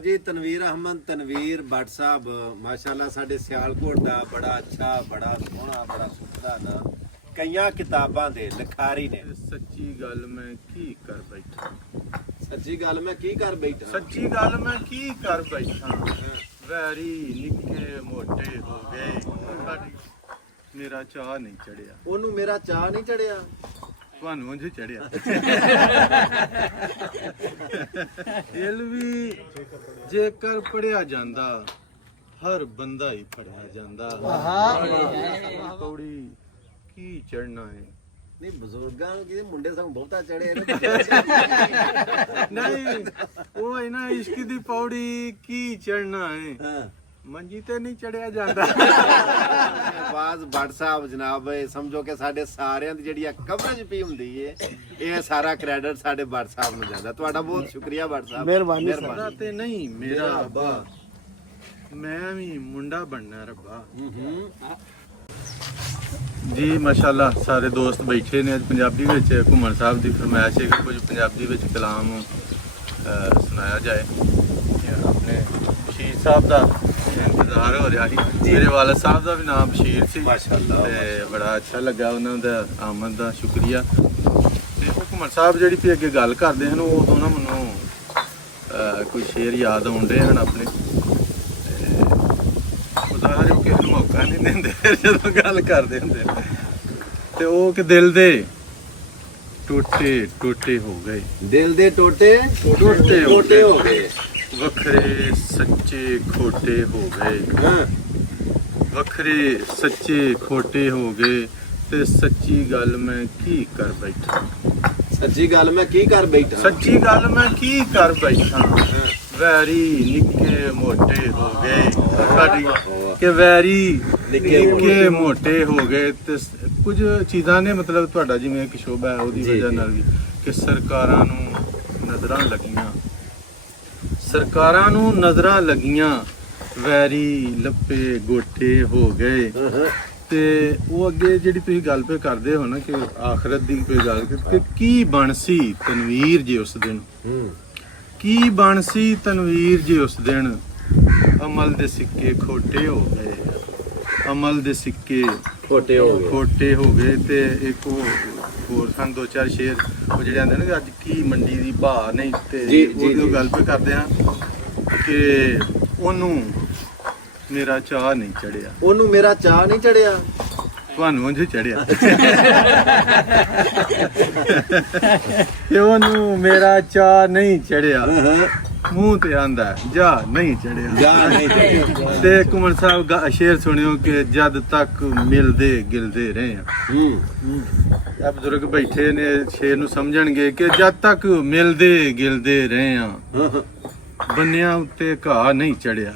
ਲਓ ਜੀ ਤਨਵੀਰ ਅਹਿਮਦ ਤਨਵੀਰ ਭੱਟ ਸਾਹਿਬ ਮਾਸ਼ਾਅੱਲਾ ਸਾਡੇ ਸਿਆਲਕੋਟ ਦਾ ਬੜਾ ਅੱਛਾ ਬੜਾ ਸੋਹਣਾ ਬੜਾ ਸੁਥਰਾ ਨਾ ਕਈਆਂ ਕਿਤਾਬਾਂ ਦੇ ਲਿਖਾਰੀ ਨੇ। ਸੱਚੀ ਗੱਲ ਮੈਂ ਕੀ ਕਰ ਬੈਠਾ, ਸੱਚੀ ਗੱਲ ਮੈਂ ਕੀ ਕਰ ਬੈਠਾ, ਸੱਚੀ ਗੱਲ ਮੈਂ ਕੀ ਕਰ ਬੈਠਾ। ਵੈਰੀ ਨਿੱਕੇ ਮੋਟੇ ਹੋ ਗਏ, ਮੇਰਾ ਚਾਹ ਨਹੀਂ ਚੜਿਆ। ਉਹਨੂੰ ਮੇਰਾ ਚਾਹ ਨਹੀਂ ਚੜਿਆ, ਤੁਹਾਨੂੰ ਉਂਝ ਚੜਿਆ। ਦਿਲ ਵੀ ਜੇਕਰ ਪੜਿਆ ਜਾਂਦਾ ਹਰ ਬੰਦਾ ਹੀ ਪੜਿਆ ਜਾਂਦਾ। ਪੌੜੀ ਕੀ ਚੜਨਾ ਹੈ। ਨਹੀਂ ਬਜ਼ੁਰਗਾਂ ਨੂੰ ਕਿਤੇ ਮੁੰਡੇ ਸਾਨੂੰ ਬਹੁਤਾ ਚੜੇ ਨਹੀਂ ਉਹ ਹੈ ਨਾ ਇਸ਼ਕ ਦੀ ਪੌੜੀ ਕੀ ਚੜਨਾ ਹੈ, ਹਾਂ ਮੰਜੀ ਤੇ ਨਹੀਂ ਚੜਿਆ ਜਾਂਦਾ। ਆਵਾਜ਼ ਭੱਟ ਸਾਹਿਬ ਜਨਾਬ ਸਮਝੋ ਕਿ ਸਾਡੇ ਸਾਰਿਆਂ ਦੀ ਜਿਹੜੀ ਕਵਰੇਜ ਪਈ ਹੁੰਦੀ ਏ ਇਹ ਸਾਰਾ ਕ੍ਰੈਡਿਟ ਸਾਡੇ ਭੱਟ ਸਾਹਿਬ ਨੂੰ ਜਾਂਦਾ। ਤੁਹਾਡਾ ਬਹੁਤ ਸ਼ੁਕਰੀਆ ਭੱਟ ਸਾਹਿਬ, ਮਿਹਰਬਾਨੀ। ਤੇ ਨਹੀਂ ਮੇਰਾ ਅੱਬਾ, ਮੈਂ ਵੀ ਮੁੰਡਾ ਬਣਨਾ ਰੱਬਾ। ਜੀ ਮਾਸ਼ਾਅੱਲਾ ਸਾਰੇ ਦੋਸਤ ਬੈਠੇ ਨੇ। ਪੰਜਾਬੀ ਵਿੱਚ ਘੁੰਮਣ ਸਾਹਿਬ ਦੀ ਫਰਮਾਇਸ਼ ਹੈ ਕਿ ਕੁਝ ਪੰਜਾਬੀ ਵਿੱਚ ਕਲਾਮ ਸੁਣਾਇਆ ਜਾਏ। ਆਪਣੇ ਬਸ਼ੀਰ ਸਾਹਿਬ ਦਾ ਇੰਤਜ਼ਾਰ ਹੋ ਰਿਹਾ ਸੀ। ਮੇਰੇ ਵਾਲਦ ਸਾਹਿਬ ਦਾ ਵੀ ਨਾਮ ਬਸ਼ੀਰ ਸੀ ਮਾਸ਼ਾਅੱਲਾ, ਤੇ ਬੜਾ ਅੱਛਾ ਲੱਗਾ ਉਹਨਾਂ ਦਾ ਆਮਦ ਦਾ ਸ਼ੁਕਰੀਆ। ਤੇ ਉਹ ਘੁੰਮਣ ਸਾਹਿਬ ਜਿਹੜੀ ਵੀ ਅੱਗੇ ਗੱਲ ਕਰਦੇ ਹਨ ਉਦੋਂ ਨਾ ਮੈਨੂੰ ਕੋਈ ਸ਼ੇਰ ਯਾਦ ਆਉਂਦੇ ਹਨ ਆਪਣੇ। ਉਦਾਹਰਨ ਜੋ ਕਿਸੇ ਨੂੰ ਮੌਕਾ ਨਹੀਂ ਦਿੰਦੇ ਜਦੋਂ ਗੱਲ ਕਰਦੇ ਹੁੰਦੇ ਤੇ ਉਹ ਕਿ ਦਿਲ ਦੇ ਟੋਟੇ ਟੋਟੇ ਹੋ ਗਏ, ਦਿਲ ਦੇ ਟੋਟੇ ਟੋਟੇ ਹੋ ਗਏ, ਵੱਖਰੇ ਸੱਚੇ ਖੋਟੇ ਹੋ ਗਏ। ਹਾਂ ਵੱਖਰੇ ਸੱਚੇ ਖੋਟੇ ਹੋ ਗਏ ਤੇ ਸੱਚੀ ਗੱਲ ਮੈਂ ਕੀ ਕਰ ਬੈਠਾ। ਸੱਚੀ ਗੱਲ ਮੈਂ ਕੀ ਕਰ ਬੈਠਾ, ਸੱਚੀ ਗੱਲ ਮੈਂ ਕੀ ਕਰ ਬੈਠਾ। ਵੈਰੀ ਨਿੱਕੇ ਮੋਟੇ ਹੋ ਗਏ, ਸਾਡੀ ਕਿ ਵੈਰੀ ਨਿੱਕੇ ਮੋਟੇ ਹੋ ਗਏ। ਤੇ ਕੁਝ ਚੀਜ਼ਾਂ ਨੇ ਮਤਲਬ ਤੁਹਾਡਾ ਜਿਵੇਂ ਇੱਕ ਸ਼ੋਭਾ ਹੈ ਉਹਦੀ ਵਜ੍ਹਾ ਨਾਲ ਵੀ ਕਿ ਸਰਕਾਰਾਂ ਨੂੰ ਨਜ਼ਰਾਂ ਲੱਗੀਆਂ, ਸਰਕਾਰਾਂ ਨੂੰ ਨਜ਼ਰਾਂ ਲੱਗੀਆਂ, ਵੈਰੀ ਲੱਪੇ ਗੋਟੇ ਹੋ ਗਏ। ਤੇ ਉਹ ਅੱਗੇ ਜਿਹੜੀ ਤੁਸੀਂ ਗੱਲ ਪੇ ਕਰਦੇ ਹੋ ਨਾ ਕਿ ਆਖਰਤ ਦੀ ਕੋਈ ਗੱਲ ਕਿ ਕੀ ਬਣ ਸੀ ਤਨਵੀਰ ਜੀ ਉਸ ਦਿਨ, ਕੀ ਬਣ ਸੀ ਤਨਵੀਰ ਜੀ ਉਸ ਦਿਨ। ਅਮਲ ਦੇ ਸਿੱਕੇ ਖੋਟੇ ਹੋ ਗਏ, ਅਮਲ ਦੇ ਸਿੱਕੇ ਖੋਟੇ ਹੋ ਗਏ। ਤੇ ਇੱਕ ਉਹ ਹੋਰ ਸਨ ਦੋ ਚਾਰ ਸ਼ੇਰ ਉਹ ਜਿਹੜੇ ਆਂਦੇ ਨੇ ਕਿ ਅੱਜ ਕੀ ਮੰਡੀ ਦੀ ਭਾਅ ਨਹੀਂ। ਤੇ ਉਹਦੀ ਗੱਲ ਪੇ ਕਰਦੇ ਹਾਂ ਕਿ ਉਹਨੂੰ ਮੇਰਾ ਚਾਹ ਨਹੀਂ ਚੜਿਆ, ਉਹਨੂੰ ਮੇਰਾ ਚਾਹ ਨਹੀਂ ਚੜਿਆ, ਤੁਹਾਨੂੰ ਉਂਝ ਚੜਿਆ। ਤੇ ਉਹਨੂੰ ਮੇਰਾ ਚਾਹ ਨਹੀਂ ਚੜਿਆ, ਮੂੰਹ ਤੇ ਆਂਦਾ ਜਾ ਨਹੀਂ ਚੜਿਆ। ਤੇ ਕੁਮਰ ਸਾਹਿਬ ਸ਼ੇਰ ਸੁਣਿਓ ਕਿ ਜਦ ਤੱਕ ਮਿਲਦੇ ਗਿਲਦੇ ਰਹੇ ਆ। ਇਹ ਬਜ਼ੁਰਗ ਬੈਠੇ ਨੇ ਸ਼ੇਰ ਨੂੰ ਸਮਝਣਗੇ ਕਿ ਜਦ ਤੱਕ ਮਿਲਦੇ ਗਿਲਦੇ ਰਹੇ ਆ ਬੰਨਿਆਂ ਉੱਤੇ ਘਾਹ ਨਹੀਂ ਚੜਿਆ।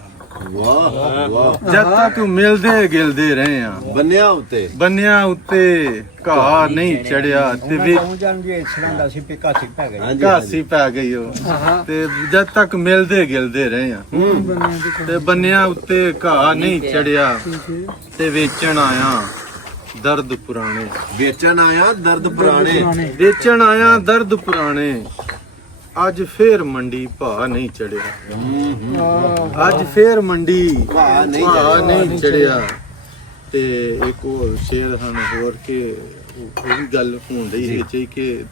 ਵਾਹ ਵਾਹ, ਜਦ ਤੱਕ ਮਿਲਦੇ ਗਿਲਦੇ ਰਹੇ ਆ ਬੰਨਿਆਂ ਉੱਤੇ ਘਾਹ ਨਹੀਂ ਚੜਿਆ। ਤੇ ਘਾਸੀ ਪੈ ਗਈ ਉਹ। ਤੇ ਜਦ ਤੱਕ ਮਿਲਦੇ ਗਿਲਦੇ ਰਹੇ ਆ ਤੇ ਬੰਨਿਆਂ ਉੱਤੇ ਘਾਹ ਨਹੀਂ ਚੜਿਆ। ਤੇ ਵੇਚਣ ਆਇਆ ਦਰਦ ਪੁਰਾਣੇ, ਵੇਚਣ ਆਇਆ ਦਰਦ ਪੁਰਾਣੇ, ਵੇਚਣ ਆਇਆ ਦਰਦ ਪੁਰਾਣੇ। ਅੱਜ ਫੇਰ ਮੰਡੀ ਭਾਅ ਨਹੀਂ ਚੜਿਆ, ਅੱਜ ਫੇਰ ਮੰਡੀ ਭਾਅ ਨਹੀਂ ਚੜਿਆ। ਤੇ ਇੱਕ ਹੋਰ ਸ਼ੇਰ ਹਨ ਹੋਰ ਕਿ ਉਹ ਵੀ ਗੱਲ ਹੋਣ ਡਈ ਵਿੱਚ ਕਿ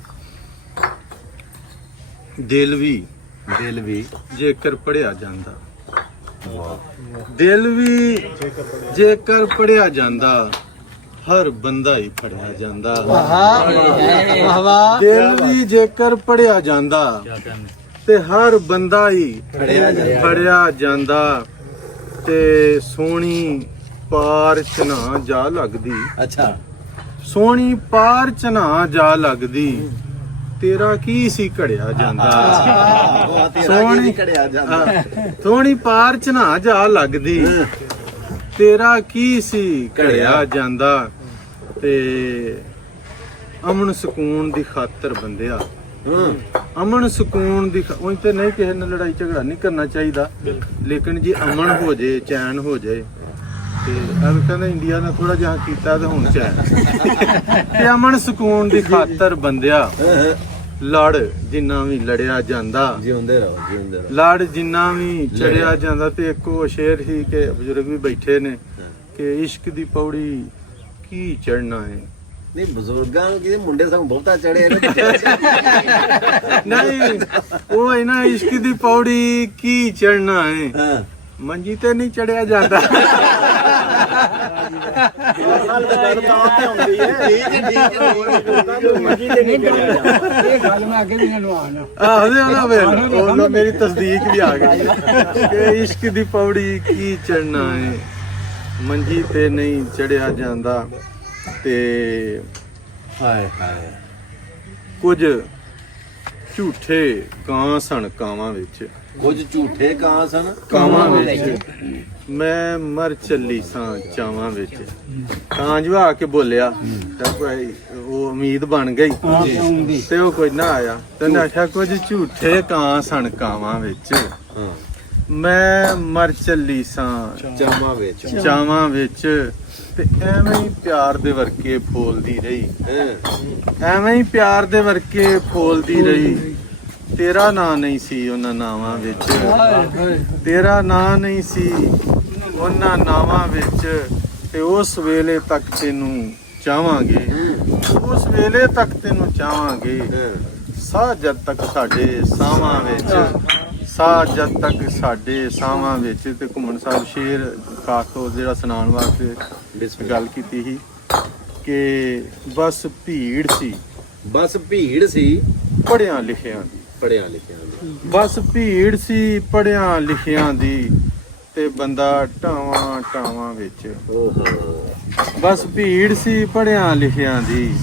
ਦਿਲ ਵੀ ਜੇਕਰ ਪੜਿਆ ਜਾਂਦਾ, ਦਿਲ ਵੀ ਜੇਕਰ ਪੜਿਆ ਜਾਂਦਾ ਹਰ ਬੰਦਾ ਹੀ ਫੜਿਆ ਜਾਂਦਾ। ਦਿਲ ਵੀ ਜੇਕਰ ਪੜਿਆ ਜਾਂਦਾ ਤੇ ਹਰ ਬੰਦਾ ਹੀ ਫੜਿਆ ਜਾਂਦਾ। ਤੇ ਸੋਹਣੀ ਪਾਰ ਚਨਾ ਜਾ ਲੱਗਦੀ, ਅੱਛਾ ਸੋਹਣੀ ਪਾਰ ਚਨਾ ਜਾ ਲੱਗਦੀ, ਤੇਰਾ ਕੀ ਸੀ ਘੜਿਆ ਜਾਂਦਾ। ਸੋਹਣੀ ਪਾਰ ਚਨਾ ਜਾ ਲੱਗਦੀ, ਤੇਰਾ ਕੀ ਸੀ ਘੜਿਆ ਜਾਂਦਾ। ਤੇ ਅਮਨ ਸਕੂਨ ਦੀ ਖਾਤਰ ਬੰਦਿਆ, ਅਮਨ ਸਕੂਨ ਦੀ ਉਹ ਤੇ ਨਹੀਂ ਕਿਸੇ ਨਾਲ ਲੜਾਈ ਝਗੜਾ ਨਹੀਂ ਕਰਨਾ ਚਾਹੀਦਾ, ਲੇਕਿਨ ਜੇ ਅਮਨ ਹੋ ਜੇ ਚੈਨ ਹੋ ਜਾਏ। ਤੇ ਅਬ ਕਹਿੰਦਾ ਇੰਡੀਆ ਨੇ ਥੋੜਾ ਜਿਹਾ ਕੀਤਾ ਤੇ ਹੁਣ ਚੈਨ। ਤੇ ਅਮਨ ਸਕੂਨ ਦੀ ਖਾਤਰ ਬੰਦਿਆ ਲੜ ਜਿੰਨਾ ਵੀ ਲੜਿਆ ਜਾਂਦਾ, ਜਿਉਂਦੇ ਰਹੋ, ਜਿਉਂਦੇ ਰਹੋ। ਲੜ ਜਿੰਨਾ ਵੀ ਚੜਿਆ ਜਾਂਦਾ। ਤੇ ਇੱਕੋ ਸ਼ੇਰ ਸੀ ਕਿ ਬਜ਼ੁਰਗ ਵੀ ਬੈਠੇ ਨੇ ਕਿ ਇਸ਼ਕ ਦੀ ਪੌੜੀ ਕੀ ਚੜਨਾ ਹੈ। ਨਹੀਂ ਬਜ਼ੁਰਗਾਂ ਨੂੰ ਕਿਤੇ ਮੁੰਡੇ ਸੰਗ ਬਹੁਤਾ ਚੜੇ ਨਹੀਂ ਉਹ ਹੈ ਨਾ, ਇਸ਼ਕ ਦੀ ਪੌੜੀ ਕੀ ਚੜਨਾ ਹੈ, ਹਾਂ ਮੰਜੀ ਤੇ ਨਹੀਂ ਚੜਿਆ ਜਾਂਦਾ। ਗੱਲ ਤਾਂ ਆਉਂਦੀ ਹੈ। ਠੀਕ ਹੈ, ਠੀਕ ਹੈ। ਮੰਜੀ ਤੇ ਨਹੀਂ ਚੜਿਆ ਜਾਂਦਾ। ਇਹ ਗੱਲ ਮੈਂ ਅੱਗੇ ਵੀ ਨਲਵਾਨ ਆਹੋ ਮੇਰੀ ਤਸਦੀਕ ਵੀ ਆ ਗਈ ਕਿ ਇਸ਼ਕ ਦੀ ਪੌੜੀ ਕੀ ਚੜਨਾ ਹੈ, ਮੰਜੀ ਤੇ ਨਹੀਂ ਚੜਿਆ ਜਾਂਦਾ। ਤੇ ਹਾਏ ਹਾਏ, ਕੁਝ ਝੂਠੇ ਕਾਂ ਸਨ ਕਾਵਾਂ ਵਿੱਚ, ਕੁਝ ਝੂਠੇ ਕਾਂ ਸਨ ਕਾਵਾਂ ਵਿੱਚ ਮੈਂ ਮਰ ਚੱਲੀ ਸਾਂ ਚਾਵਾਂ ਵਿੱਚ। ਕਾਂ ਜਵਾ ਕੇ ਬੋਲਿਆ ਤਾਂ ਭਾਈ ਉਹ ਉਮੀਦ ਬਣ ਗਈ ਤੇ ਉਹ ਕੋਈ ਨਾ ਆਇਆ। ਤੈਨੂੰ ਆਖਿਆ ਕੁਝ ਝੂਠੇ ਕਾਂ ਸਨ ਕਾਵਾਂ ਵਿੱਚ, ਹਾਂ ਮੈਂ ਮਰ ਚੱਲੀ ਸਾਂ ਚਾਵਾਂ ਵਿੱਚ। ਚਾਵਾਂ ਵਿੱਚ। ਤੇ ਐਵੇਂ ਹੀ ਪਿਆਰ ਦੇ ਵਰਕੇ ਫੋਲਦੀ ਰਹੀ, ਐਵੇਂ ਹੀ ਪਿਆਰ ਦੇ ਵਰਕੇ ਫੋਲਦੀ ਰਹੀ। ਤੇਰਾ ਨਾਂ ਨਹੀਂ ਸੀ ਉਹਨਾਂ ਨਾਵਾਂ ਵਿੱਚ, ਤੇਰਾ ਨਾਂ ਨਹੀਂ ਸੀ ਉਹਨਾਂ ਨਾਵਾਂ ਵਿੱਚ। ਤੇ ਉਸ ਵੇਲੇ ਤੱਕ ਤੈਨੂੰ ਚਾਹਾਂਗੇ, ਉਸ ਵੇਲੇ ਤੱਕ ਤੈਨੂੰ ਚਾਹਾਂਗੇ। ਸਾਹ ਜਦ ਤੱਕ ਸਾਡੇ ਸਾਹਾਂ ਵਿੱਚ, ਸਾਹ ਜਦ ਤੱਕ ਸਾਡੇ ਸਾਹਾਂ ਵਿੱਚ। ਤੇ ਘੁੰਮਣ ਸਾਹਿਬ ਸ਼ੇਰ ਖਾਸ ਤੌਰ ਜਿਹੜਾ ਸੁਣਾਉਣ ਵਾਸਤੇ ਗੱਲ ਕੀਤੀ ਸੀ ਕਿ ਬਸ ਭੀੜ ਸੀ, ਬਸ ਭੀੜ ਸੀ ਪੜ੍ਹਿਆਂ ਲਿਖਿਆਂ ਦੀ, ਪੜਿਆ ਲਿਖਿਆ ਦੀ। ਬਸ ਭੀੜ ਸੀ ਪੜ੍ਹਿਆਂ ਲਿਖਿਆਂ ਦੀ। ਤੇ ਬੰਦਾ ਟਾਵਾਂ ਟਾਵਾਂ ਵਿੱਚ, ਓਹੋ ਬਸ ਭੀੜ ਸੀ ਪੜ੍ਹਿਆਂ ਲਿਖਿਆਂ ਦੀ।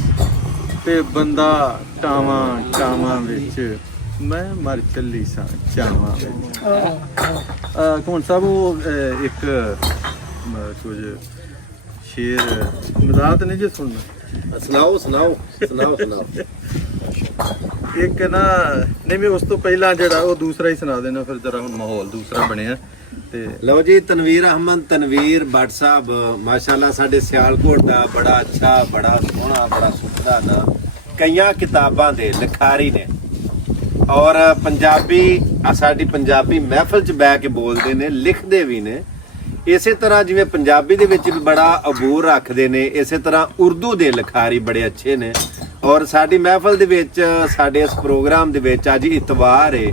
ਤੇ ਬੰਦਾ ਟਾਵਾਂ ਟਾਵਾਂ ਵਿੱਚ, ਮੈਂ ਮਰ ਚੱਲੀ ਸਾਂ ਚਾਵਾਂ ਵਿੱਚ। ਕੌਣ ਸਾਹਿਬ ਉਹ ਇੱਕ ਕੁਝ ਸ਼ੇਰ ਮਜ਼ਾਕ ਨਹੀਂ ਜੇ ਸੁਣਨਾ। ਸੁਣਾਓ ਸੁਣਾਓ ਸੁਣਾਓ ਸੁਣਾਓ। ਇੱਕ ਨਾ ਨਹੀਂ ਮੈਂ ਉਸ ਤੋਂ ਪਹਿਲਾਂ ਜਿਹੜਾ ਉਹ ਦੂਸਰਾ ਹੀ ਸੁਣਾ ਦੇਣਾ, ਫਿਰ ਜਰਾ ਹੁਣ ਮਾਹੌਲ ਦੂਸਰਾ ਬਣਿਆ। ਤੇ ਲਓ ਜੀ, ਤਨਵੀਰ ਅਹਿਮਦ ਤਨਵੀਰ ਭੱਟ ਸਾਹਿਬ ਮਾਸ਼ਾਅੱਲਾ ਸਾਡੇ ਸਿਆਲਕੋਟ ਦਾ ਬੜਾ ਅੱਛਾ, ਬੜਾ ਸੋਹਣਾ, ਬੜਾ ਸੁਥਰਾ ਨਾ ਕਈਆਂ ਕਿਤਾਬਾਂ ਦੇ ਲਿਖਾਰੀ ਨੇ। ਔਰ ਪੰਜਾਬੀ ਸਾਡੀ ਪੰਜਾਬੀ ਮਹਿਫਲ 'ਚ ਬਹਿ ਕੇ ਬੋਲਦੇ ਨੇ, ਲਿਖਦੇ ਵੀ ਨੇ। ਇਸੇ ਤਰ੍ਹਾਂ ਜਿਵੇਂ ਪੰਜਾਬੀ ਦੇ ਵਿੱਚ ਵੀ ਬੜਾ ਅਬੂਰ ਰੱਖਦੇ ਨੇ, ਇਸੇ ਤਰ੍ਹਾਂ ਉਰਦੂ ਦੇ ਲਿਖਾਰੀ ਬੜੇ ਅੱਛੇ ਨੇ। ਔਰ ਸਾਡੀ ਮਹਿਫਲ ਦੇ ਵਿੱਚ, ਸਾਡੇ ਇਸ ਪ੍ਰੋਗਰਾਮ ਦੇ ਵਿੱਚ ਅੱਜ ਇਤਵਾਰ ਹੈ,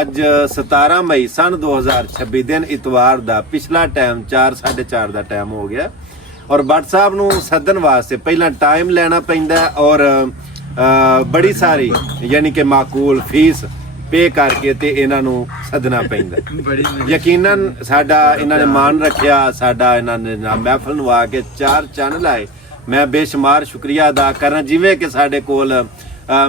ਅੱਜ 17 ਮਈ ਸਨ 2026 ਦਿਨ ਇਤਵਾਰ ਦਾ। ਪਿਛਲਾ ਟਾਈਮ 4:30 ਦਾ ਟਾਈਮ ਹੋ ਗਿਆ। ਔਰ ਭੱਟ ਸਾਹਿਬ ਨੂੰ ਸੱਦਣ ਵਾਸਤੇ ਪਹਿਲਾਂ ਟਾਈਮ ਲੈਣਾ ਪੈਂਦਾ ਔਰ ਬੜੀ ਸਾਰੀ ਯਾਨੀ ਕਿ ਮਾਕੂਲ ਫੀਸ ਪੇ ਕਰਕੇ ਤੇ ਇਹਨਾਂ ਨੂੰ ਸੱਦਣਾ ਪੈਂਦਾ। ਯਕੀਨਨ ਸਾਡਾ ਇਹਨਾਂ ਨੇ ਮਾਣ ਰੱਖਿਆ, ਸਾਡਾ ਇਹਨਾਂ ਨੇ ਮਹਿਫਲ ਨੂੰ ਆ ਕੇ 4 ਚੰਨ ਲਾਏ। ਮੈਂ ਬੇਸ਼ੁਮਾਰ ਸ਼ੁਕਰੀਆ ਅਦਾ ਕਰਾਂ। ਜਿਵੇਂ ਕਿ ਸਾਡੇ ਕੋਲ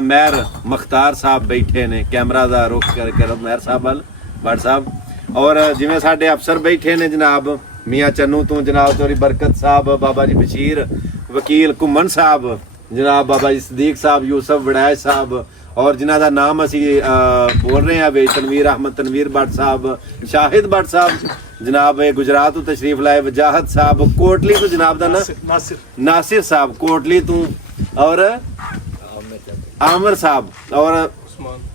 ਮਹਿਰ ਮੁਖਤਾਰ ਸਾਹਿਬ ਬੈਠੇ ਨੇ, ਕੈਮਰਾ ਦਾ ਰੁਖ ਕਰਕੇ ਮਹਿਰ ਸਾਹਿਬ ਵੱਲ ਭੱਟ ਸਾਹਿਬ। ਔਰ ਜਿਵੇਂ ਸਾਡੇ ਅਫਸਰ ਬੈਠੇ ਨੇ ਜਨਾਬ ਮੀਆਂ ਚੰਨੂ ਤੋਂ ਜਨਾਬ ਤੋਰੀ ਬਰਕਤ ਸਾਹਿਬ, ਬਾਬਾ ਜੀ ਬਸ਼ੀਰ ਵਕੀਲ ਘੁੰਮਣ ਸਾਹਿਬ, ਜਨਾਬ ਬਾਬਾ ਜੀ ਸਦੀਕ ਸਾਹਿਬ, ਯੂਸਫ ਵੜੈਚ ਸਾਹਿਬ। ਔਰ ਜਿਨ੍ਹਾਂ ਦਾ ਨਾਮ ਅਸੀਂ ਬੋਲ ਰਹੇ ਹਾਂ ਵੇ ਤਨਵੀਰ ਅਹਿਮਦ ਤਨਵੀਰ ਭੱਟ ਸਾਹਿਬ, ਸ਼ਾਹਿਦ ਭੱਟ ਸਾਹਿਬ ਜਨਾਬ ਇਹ ਗੁਜਰਾਤ ਤੋਂ ਤਸ਼ਰੀਫ ਲਾਏ, ਵਜਾਹਤ ਸਾਹਿਬ ਕੋਟਲੀ ਤੋਂ, ਜਨਾਬ ਦਾ ਨਾਮ ਨਾਸਿਰ ਸਾਹਿਬ ਕੋਟਲੀ ਤੋਂ, ਔਰ ਆਮਰ ਸਾਹਿਬ, ਔਰ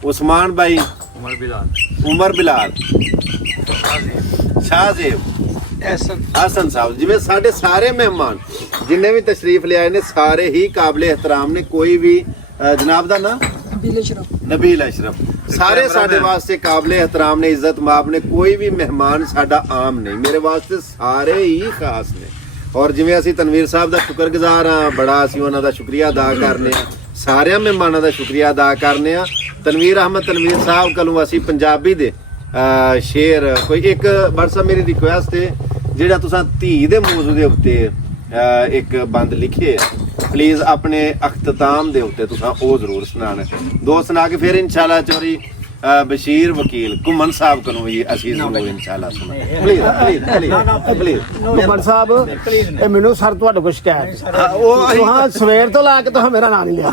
ਉਸਮਾਨ ਭਾਈ, ਉਮਰ ਬਿਲਾਲ, ਸ਼ਾਹਜ਼ੇਬ, ਹਸਨ ਸਾਹਿਬ। ਜਿਵੇਂ ਸਾਡੇ ਸਾਰੇ ਮਹਿਮਾਨ ਜਿੰਨੇ ਵੀ ਤਸ਼ਰੀਫ ਲਿਆਏ ਨੇ ਸਾਰੇ ਹੀ ਕਾਬਲੇ ਇਹਤਰਾਮ ਨੇ। ਕੋਈ ਵੀ ਜਨਾਬ ਦਾ ਨਾ ਨਬੀਲ ਅਸ਼ਰਫ, ਸਾਰੇ ਸਾਡੇ ਵਾਸਤੇ ਕਾਬਲੇ ਇਹਤਰਾਮ ਨੇ, ਇੱਜ਼ਤ ਮਾਬ ਨੇ। ਕੋਈ ਵੀ ਮਹਿਮਾਨ ਸਾਡਾ ਆਮ ਨਹੀਂ, ਮੇਰੇ ਵਾਸਤੇ ਸਾਰੇ ਹੀ ਖਾਸ ਨੇ। ਔਰ ਜਿਵੇਂ ਅਸੀਂ ਤਨਵੀਰ ਸਾਹਿਬ ਦਾ ਸ਼ੁਕਰਗੁਜ਼ਾਰ ਹਾਂ, ਬੜਾ ਅਸੀਂ ਉਹਨਾਂ ਦਾ ਸ਼ੁਕਰੀਆ ਅਦਾ ਕਰਨੇ ਆ, ਸਾਰਿਆਂ ਮਹਿਮਾਨਾਂ ਦਾ ਸ਼ੁਕਰੀਆ ਅਦਾ ਕਰਨੇ ਆ। ਤਨਵੀਰ ਅਹਿਮਦ ਤਨਵੀਰ ਸਾਹਿਬ ਕੋਲੋਂ ਅਸੀਂ ਪੰਜਾਬੀ ਦੇ ਸ਼ੇਰ ਕੋਈ ਇੱਕ ਵਟਸਐਪ ਮੇਰੀ ਰਿਕੁਐਸਟ ਹੈ, ਜਿਹੜਾ ਤੁਸੀਂ ਧੀ ਦੇ ਮੌਜੂ ਦੇ ਉੱਤੇ ਇੱਕ ਬੰਦ ਲਿਖੇ ਪਲੀਜ਼ ਆਪਣੇ ਅਖਤਤਾਮ ਦੇ ਉੱਤੇ ਤੁਸੀਂ ਉਹ ਜ਼ਰੂਰ ਸੁਣਾਣਾ। ਦੋ ਸੁਣਾ ਕੇ ਫਿਰ ਇਨਸ਼ਾਅੱਲਾ ਚੋਰੀ ਬਸ਼ੀਰ ਵਕੀਲ ਘੁੰਮਣ ਸਾਹਿਬ ਕੋਲੋਂ ਵੀ ਅਸੀਂ ਜ਼ਰੂਰ ਇਨਸ਼ਾਅੱਲਾ ਸੁਣਾਂਗੇ ਪਲੀਜ਼ ਘੁੰਮਣ ਸਾਹਿਬ ਇਹ ਮੈਨੂੰ ਸਰ ਤੁਹਾਡੇ ਕੋਲ ਸ਼ਿਕਾਇਤ ਉਹ ਅਸੀਂ ਤੁਹਾਂ ਸਵੇਰ ਤੋਂ ਲਾ ਕੇ ਤੁਹਾਂ ਮੇਰਾ ਨਾਂ ਨਹੀਂ ਲਿਆ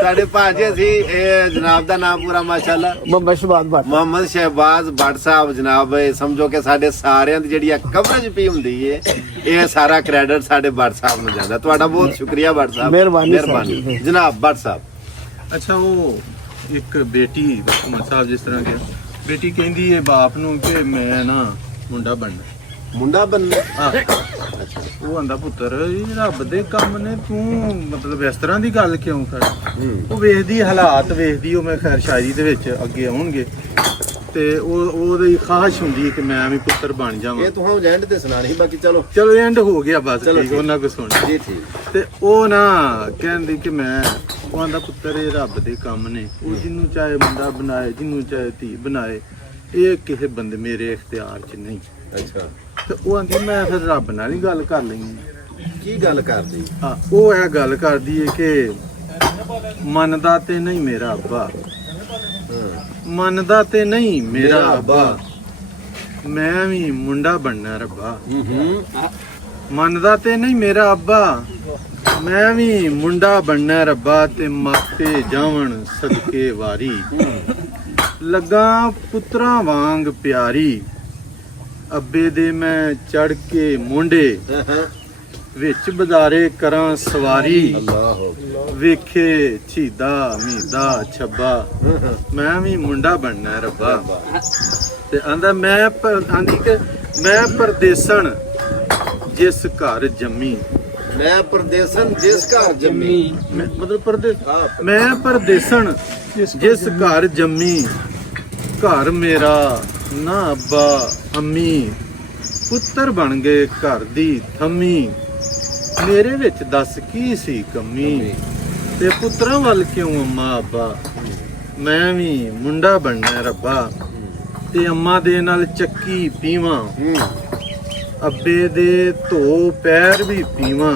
ਸਾਡੇ ਭਾਜੀ ਅਸੀਂ ਇਹ ਜਨਾਬ ਦਾ ਨਾਮ ਪੂਰਾ ਮਾਸ਼ਾਅੱਲਾ ਮੁਹੰਮਦ ਸ਼ਹਬਾਜ਼ ਭੱਟ ਮੁਹੰਮਦ ਸ਼ਹਿਬਾਜ਼ ਭੱਟ ਸਾਹਿਬ ਜਨਾਬ, ਇਹ ਸਮਝੋ ਕਿ ਸਾਡੇ ਸਾਰਿਆਂ ਦੀ ਜਿਹੜੀ ਕਵਰੇਜ ਪਈ ਹੁੰਦੀ ਏ ਇਹ ਸਾਰਾ ਕ੍ਰੈਡਿਟ ਸਾਡੇ ਭੱਟ ਸਾਹਿਬ ਨੂੰ ਜਾਂਦਾ। ਤੁਹਾਡਾ ਬਹੁਤ ਸ਼ੁਕਰੀਆ ਭੱਟ ਸਾਹਿਬ, ਮਿਹਰਬਾਨੀ ਜਨਾਬ ਭੱਟ ਸਾਹਿਬ। ਅੱਛਾ, ਉਹ ਇੱਕ ਬੇਟੀ ਘੁੰਮਣ ਸਾਹਿਬ ਜਿਸ ਤਰ੍ਹਾਂ ਕਿ ਬੇਟੀ ਕਹਿੰਦੀ ਹੈ ਬਾਪ ਨੂੰ ਕਿ ਮੈਂ ਨਾ ਮੁੰਡਾ ਬਣਨਾ। ਮੁੰਡਾ ਬੰਨਾ ਉਹ ਆਂਦਾ ਪੁੱਤਰ ਇਹ ਰੱਬ ਦੇ ਕੰਮ ਨੇ, ਤੂੰ ਮਤਲਬ ਇਸ ਤਰ੍ਹਾਂ ਦੀ ਗੱਲ ਕਿਉਂ ਕਰ। ਉਹ ਵੇਖਦੀ ਹਾਲਾਤ ਵੇਖਦੀ, ਉਹ ਮੈਂ ਖੈਰ ਸ਼ਾਇਰੀ ਦੇ ਵਿੱਚ ਅੱਗੇ ਆਉਣਗੇ ਤੇ ਉਹਦੀ ਖਾਹਿਸ਼ ਹੁੰਦੀ ਹੈ ਕਿ ਮੈਂ ਵੀ ਪੁੱਤਰ ਬਣ ਜਾਵਾਂ। ਇਹ ਤੁਹਾਨੂੰ ਐਂਡ ਤੇ ਸੁਣਾਣੀ, ਬਾਕੀ ਚਲੋ ਐਂਡ ਹੋ ਗਿਆ ਬਸ, ਠੀਕ ਉਹਨਾਂ ਕੋ ਸੁਣ ਜੀ ਠੀਕ। ਤੇ ਉਹ ਨਾ ਕਹਿੰਦੀ ਕਿ ਮੈਂ, ਉਹ ਆਂਦਾ ਪੁੱਤਰ ਇਹ ਰੱਬ ਦੇ ਕੰਮ ਨੇ, ਉਹ ਜਿਹਨੂੰ ਚਾਹੇ ਮੁੰਡਾ ਬਣਾਏ ਜਿਹਨੂੰ ਚਾਹੇ ਧੀ ਬਣਾਏ, ਇਹ ਕਿਸੇ ਬੰਦੇ ਮੇਰੇ ਇਖਤਿਆਰ 'ਚ ਨਹੀਂ। ਅੱਛਾ, ਤੇ ਉਹ ਆਂਦੀ ਮੈਂ ਫਿਰ ਰੱਬ ਨਾਲ ਹੀ ਗੱਲ ਕਰ ਲੈਂਦੀ। ਕੀ ਗੱਲ ਕਰਦੀ? ਹਾਂ, ਉਹ ਇਹ ਗੱਲ ਕਰਦੀ ਹੈ ਕਿ ਮੰਨਦਾ ਤੇ ਨਹੀਂ ਮੇਰਾ ਅੱਬਾ, ਮੰਨਦਾ ਤੇ ਨਹੀਂ ਮੇਰਾ ਅੱਬਾ, ਮੈਂ ਵੀ ਮੁੰਡਾ ਬਣਨਾ ਰੱਬਾ। ਮੰਨਦਾ ਤੇ ਨਹੀਂ ਮੇਰਾ ਅੱਬਾ, ਮੈਂ ਵੀ ਮੁੰਡਾ ਬਣਨਾ ਰੱਬਾ, ਤੇ ਮਾਪੇ ਜਾਵਣ ਸਦਕੇ ਵਾਰੀ, ਲੱਗਾ ਪੁੱਤਰਾਂ ਵਾਂਗ ਪਿਆਰੀ, ਅੱਬੇ ਦੇ ਮੈਂ ਚੜ ਕੇ ਮੋਢੇ, ਵਿੱਚ ਬਜ਼ਾਰੇ ਕਰਾਂ ਸਵਾਰੀ, ਵੇਖੇ ਛੀਦਾ ਮੀਦਾ ਛੱਬਾ, ਮੈਂ ਵੀ ਮੁੰਡਾ ਬਣਨਾ ਰੱਬਾ। ਤੇ ਆਂਦਾ ਆਂਦੀ ਕਿ ਮੈਂ ਪਰਦੇਸਣ ਜਿਸ ਘਰ ਜੰਮੀ, ਮੈਂ ਪਰਦੇਸਨ ਜਿਸ ਘਰ ਜੰਮੀ, ਮਤਲਬ ਮੈਂ ਪਰਦੇਸਣ ਜਿਸ ਘਰ ਜੰਮੀ, ਘਰ ਮੇਰਾ ਨਾ ਅੱਬਾ ਅੰਮੀ, ਪੁੱਤਰ ਬਣ ਗਏ ਘਰ ਦੀ ਥੰਮੀ, ਮੇਰੇ ਵਿੱਚ ਦੱਸ ਕੀ ਸੀ ਕਮੀ, ਤੇ ਪੁੱਤਰਾਂ ਵੱਲ ਕਿਉਂ ਅੰਮਾ ਅੱਬਾ, ਮੈਂ ਵੀ ਮੁੰਡਾ ਬਣਨਾ ਰੱਬਾ, ਤੇ ਅੰਮਾ ਦੇ ਨਾਲ ਚੱਕੀ ਪੀਵਾਂ, ਅੱਬੇ ਦੇ ਧੋ ਪੈਰ ਵੀ ਪੀਵਾਂ,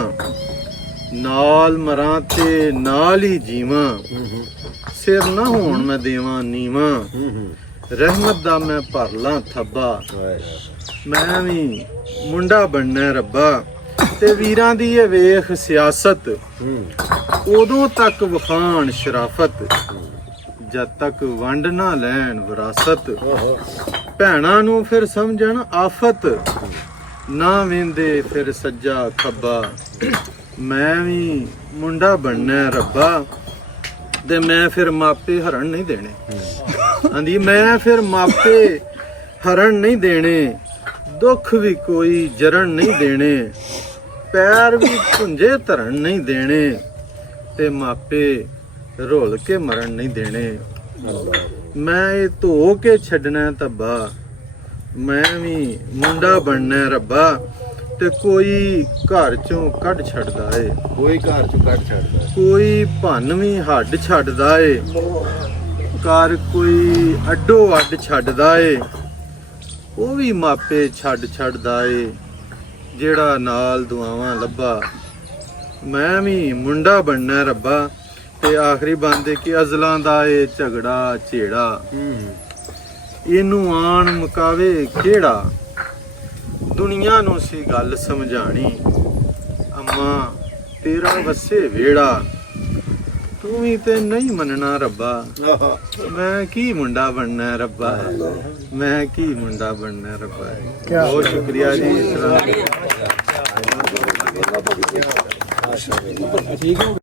ਨਾਲ ਮਰਾਂ ਤੇ ਨਾਲ ਹੀ ਜੀਵਾਂ, ਸਿਰ ਨਾ ਹੋਣ ਮੈਂ ਦੇਵਾਂ ਨੀਵਾਂ, ਰਹਿਮਤ ਦਾ ਮੈਂ ਭਰ ਲਾਂ ਥੱਬਾ, ਮੈਂ ਵੀ ਮੁੰਡਾ ਬਣਨਾ ਰੱਬਾ। ਤੇ ਵੀਰਾਂ ਦੀ ਇਹ ਵੇਖ ਸਿਆਸਤ, ਉਦੋਂ ਤੱਕ ਵਖਾਣ ਸ਼ਰਾਫਤ, ਜਦ ਤੱਕ ਵੰਡ ਨਾ ਲੈਣ ਵਿਰਾਸਤ, ਭੈਣਾਂ ਨੂੰ ਫਿਰ ਸਮਝਣ ਆਫਤ, ਨਾ ਵੇਂਦੇ ਫਿਰ ਸੱਜਾ ਖੱਬਾ, ਮੈਂ ਵੀ ਮੁੰਡਾ ਬਣਨਾ ਰੱਬਾ, ਤੇ ਮੈਂ ਫਿਰ ਮਾਪੇ ਹਰਨ ਨਹੀਂ ਦੇਣੇ। ਆਂਦੀ ਮੈਂ ਫਿਰ ਮਾਪੇ ਹਰਨ ਨਹੀਂ ਦੇਣੇ, ਦੁੱਖ ਵੀ ਕੋਈ ਜਰਨ ਨਹੀਂ ਦੇਣੇ, ਪੈਰ ਵੀ ਪੁੰਝੇ ਧਰਨ ਨਹੀਂ ਦੇਣੇ, ਤੇ ਮਾਪੇ ਰੋਲ ਕੇ ਮਰਨ ਨਹੀਂ ਦੇਣੇ, ਮੈਂ ਇਹ ਧੋ ਕੇ ਛੱਡਣਾ ਤੱਬਾ, ਮੈਂ ਵੀ ਮੁੰਡਾ ਬਣਨਾ ਰੱਬਾ, ਤੇ ਕੋਈ ਘਰ ਚੋਂ ਕੱਢ ਛੱਡਦਾ ਏ, ਕੋਈ ਘਰ ਚੋਂ ਕੱਢ ਛੱਡਦਾ, ਕੋਈ ਭੰਨ ਵੀ ਹੱਡ ਛੱਡਦਾ ਏ, ਘਰ ਕੋਈ ਅੱਡੋ ਅੱਡ ਛੱਡਦਾ ਏ, ਉਹ ਵੀ ਮਾਪੇ ਛੱਡਦਾ ਏ, ਜਿਹੜਾ ਨਾਲ ਦੁਆਵਾਂ ਲੱਭਾ, ਮੈਂ ਵੀ ਮੁੰਡਾ ਬਣਨਾ ਰੱਬਾ। ਤੇ ਆਖਰੀ ਬੰਦੇ ਕਿ ਅਜ਼ਲਾਂ ਦਾ ਏ ਝਗੜਾ ਝੇੜਾ, ਇਹਨੂੰ ਆਣ ਮੁਕਾਵੇ ਕਿਹੜਾ, ਦੁਨੀਆ ਨੂੰ ਸੀ ਗੱਲ ਸਮਝਾਣੀ, ਅੰਮਾ ਤੇਰਾ ਵਸੇ ਵੇੜਾ, ਤੂੰ ਵੀ ਤੇ ਨਹੀਂ ਮੰਨਣਾ ਰੱਬਾ, ਮੈਂ ਕੀ ਮੁੰਡਾ ਬਣਨਾ ਰੱਬਾ, ਮੈਂ ਕੀ ਮੁੰਡਾ ਬਣਨਾ ਰੱਬਾ। ਬਹੁਤ ਸ਼ੁਕਰੀਆ ਜੀ।